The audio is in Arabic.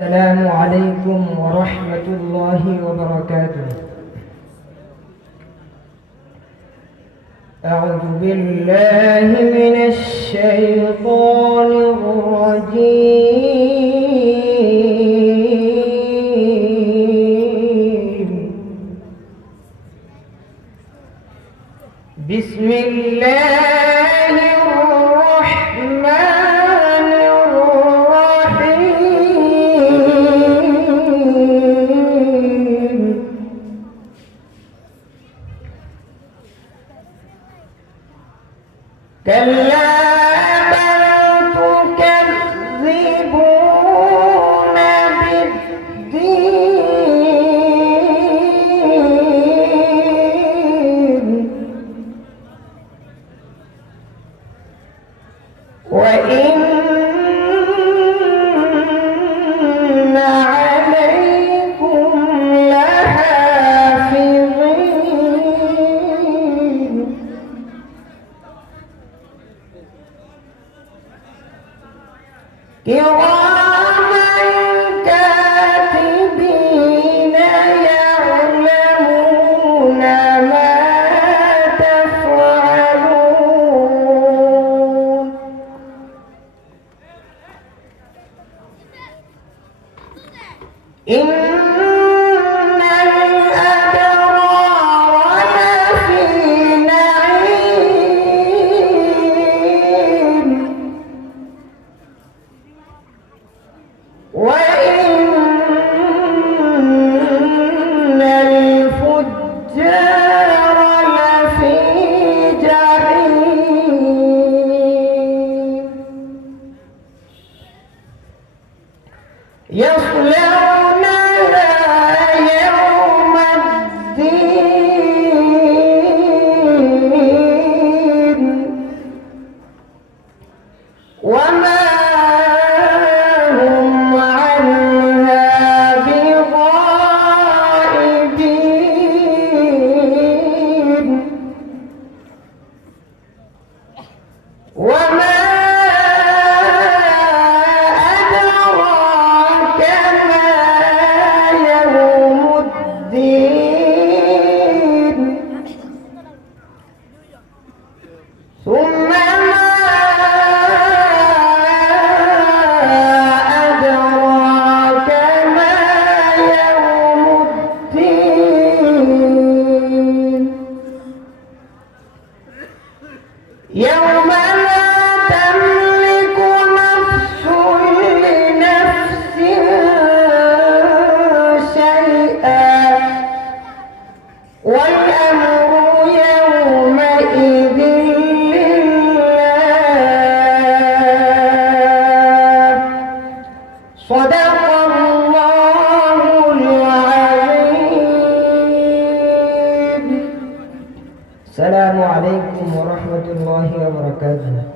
السلام عليكم ورحمة الله وبركاته. أعوذ بالله من الشيطان الرجيم. بسم الله الرحمن الرحيم. كلا بل تكذبون بالدين وإن عليكم لحافظين كراما كاتبين يعلمون ما تفعلون. إن الأبرار لفي نعيم وإن الفجار لفي جحيم يصلونها يوم الدين وما هم عنها بغائبين وما أدراك ما يوم الدين ثم ما أدراك ما يوم الدين يوم لا تملك نفس لنفس شيئا والأمر يومئذ لله. صدق الله العظيم. السلام عليكم ورحمة الله وبركاته.